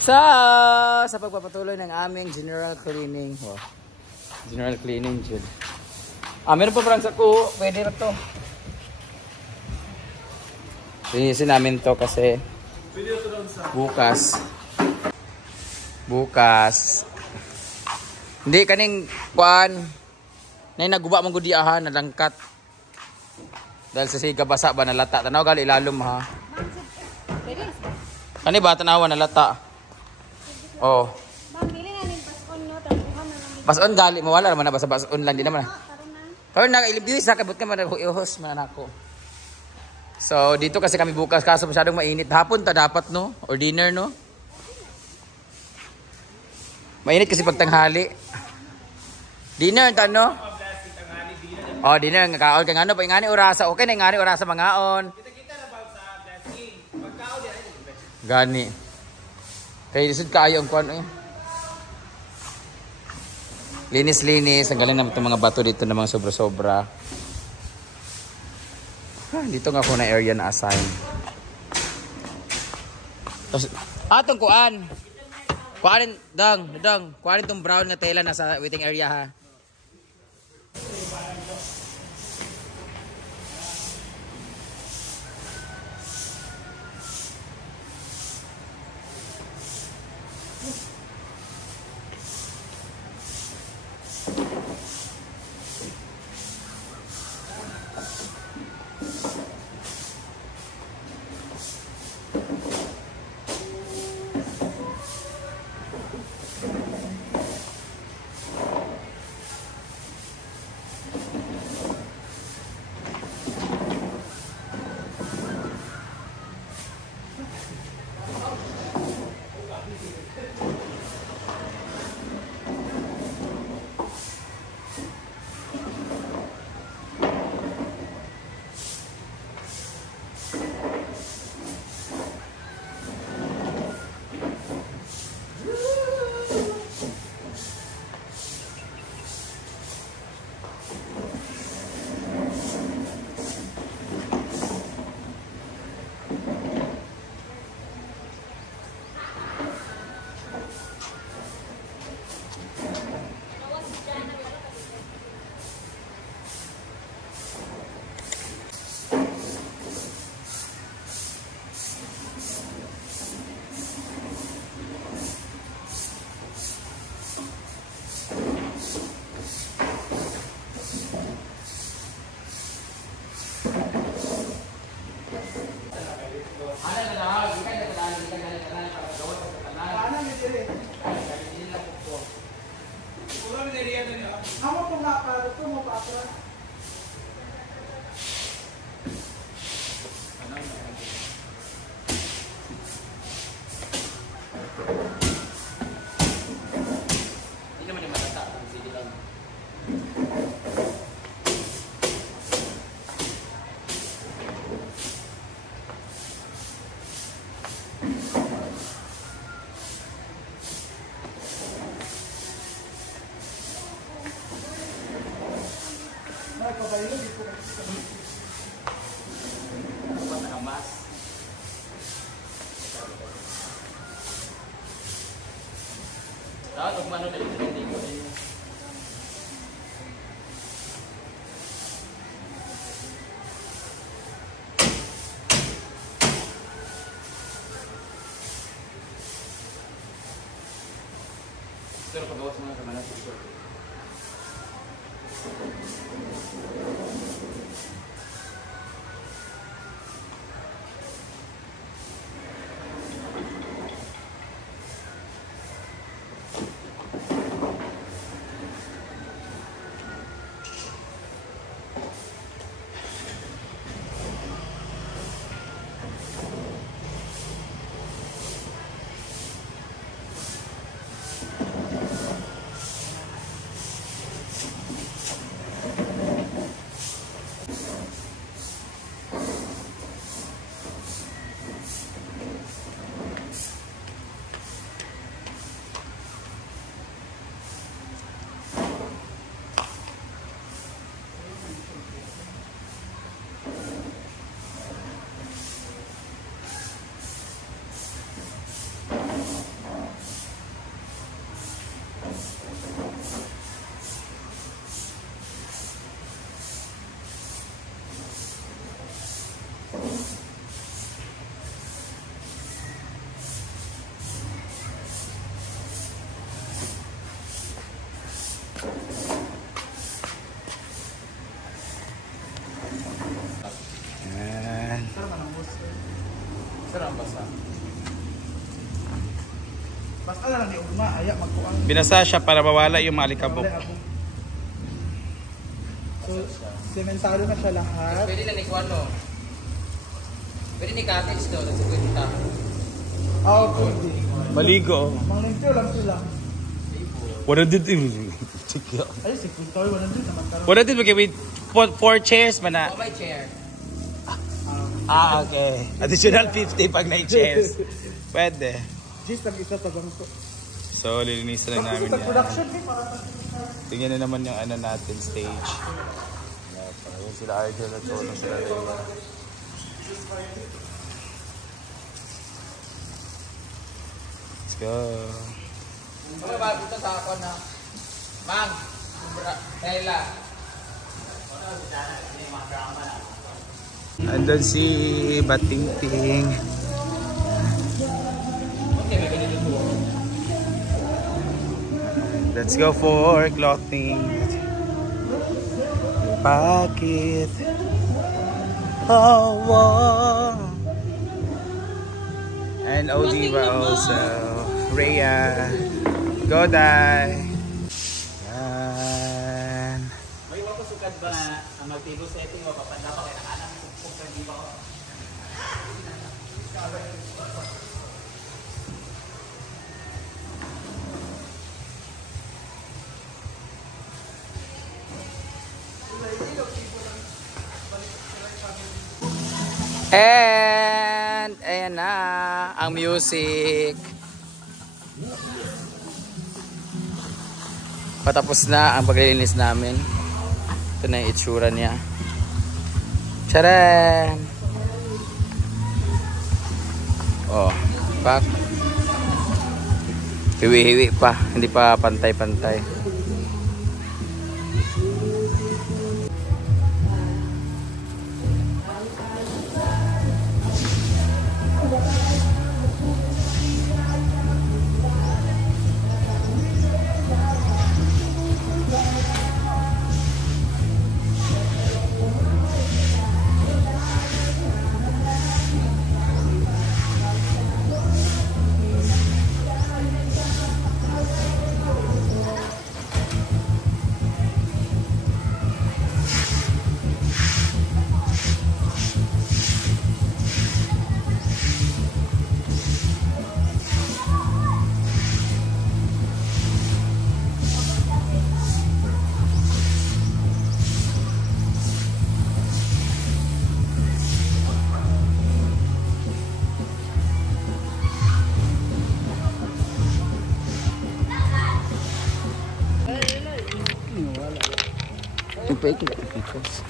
Sa pagpapatuloy ng aming general cleaning. Oh. General cleaning, Jude. Meron pa parang sako. Pwede na to. Linisin namin to kasi bukas. Hindi kaning kuan. Nay naguba mong gudiahan nalangkat. Dahil sa siga basa ba nalata. Tanaw gali ilalom ha. Kani ba tanawa nalata? Oh. Bason gali mo wala naman na basa bason lang di naman. Karon na ilibdis sa kabut ka man ihos man ako. So dito kasi kami bukas kaso masyadong mainit. Hapon ta dapat no or dinner no. Mainit kasi pagtanghali. Dinner ta no? Oh, dinner nga kaon kay ngano pa ngani orasa. Okay na ngani orasa mangaon. Kita na ba sa blessing? Pagkaon di ay gani. Kay lisod kaayo ang kuan eh. Linis-linis, ang galing naman itong mga bato dito na mga sobra-sobra. Dito nga ako na area na assign. Tapos, atong kuan. Kuanin, dang. Kuanin itong brown nga tela nasa waiting area ha. Pero pagawas mo na sa manas ito. Basta na lang ni Ugma, aya magkuang. Binasa siya para mawala yung malikabok. So, sementado na siya lahat. Pwede na ni Kuano. Pwede ni cottage to, sa kwenta. Pwede. Maligo. Mga limpyo lang sila. Wala din. Ay, si Kuntoy, 100 naman karoon. Wala din with 4 chairs man na. Oh, my chair. Okay. Additional 50 pag na-chairs. Pwede. Just tag-isa tagang to. So, lilinisan lang namin yan. Production eh, para Tingnan na naman yung ano natin, stage. Ayun sila Idol at solo sila rin. Let's go. Okay, dito sa ako na. Mang, Kayla. Andun si Batingting. Let's go for clothing. Bakit? Oh, wow. And Odiva also. Rhea. Goday. Yan. May mapasugad ba ang mag-table setting o papanda pa kaya nakalang kung hindi ba ako? And ayan na ang music. Patapos na ang paglilinis namin. Ito na yung itsura niya. Charan! Oh, pak. Hiwi-hiwi pa, hindi pa pantay-pantay. Breaking the pictures.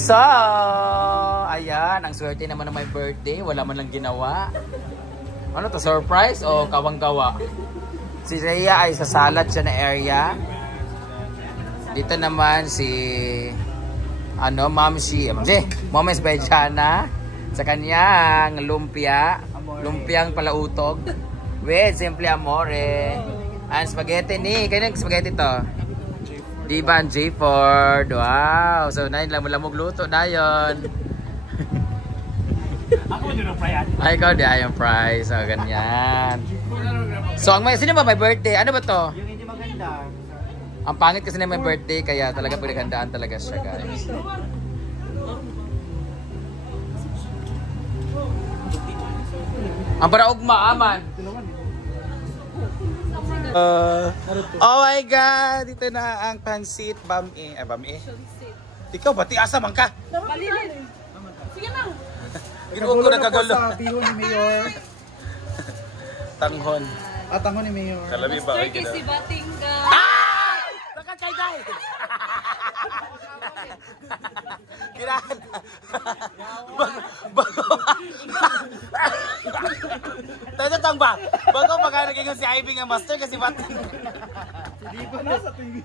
So, ayan, ang swerte naman ng my birthday. Wala man lang ginawa. Ano to, surprise o kawang-gawa? Si Rhea ay sa salad siya na area. Dito naman si Mamshi, Momes Bejana sa kanyang lumpiang palautog with simple amore and spaghetti ni, kaya spaghetti to? Diban J Ford. Wow. So, nain lamog luto na yun. Ako din ang fry. Ay, ikaw di ayong fry. So, ganyan. So, sino ba may birthday? Ano ba to? Yung hindi maganda. Ang pangit kasi na may birthday, kaya talaga pinaghandaan talaga siya, guys. Ang para ugma, aman. Oh my God! Dito na ang pansit bami. Bami. Ikaw, bati asa man ka? Balilin. Sige na. Ginoon ko nagkagulo. Sa bihon ni Mayor. Tanghon. Tanghon ni Mayor. Kalami ba? Master kasi bating ka. Nakakay day! Kirahan. tang ba? Bago pagka naging si Ivy nga master kasi batin. Hindi ba nasa tingin?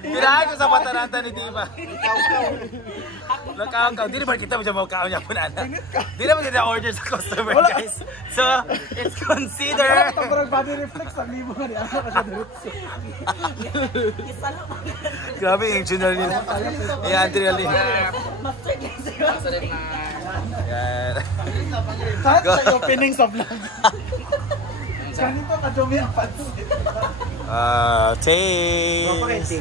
Tirahan ko sa bataranta ni Diva. Lakaw-kaw. Di naman kita mo siya maukaw niya po na. Di naman kita order sa customer guys. So, it's considered. Parang body reflex ang libo nga niya. Grabe yung tuner nila. Yan, really. Yan. Kahit sa opening sa vlog. Ganito kadumi ang pansit. Taste.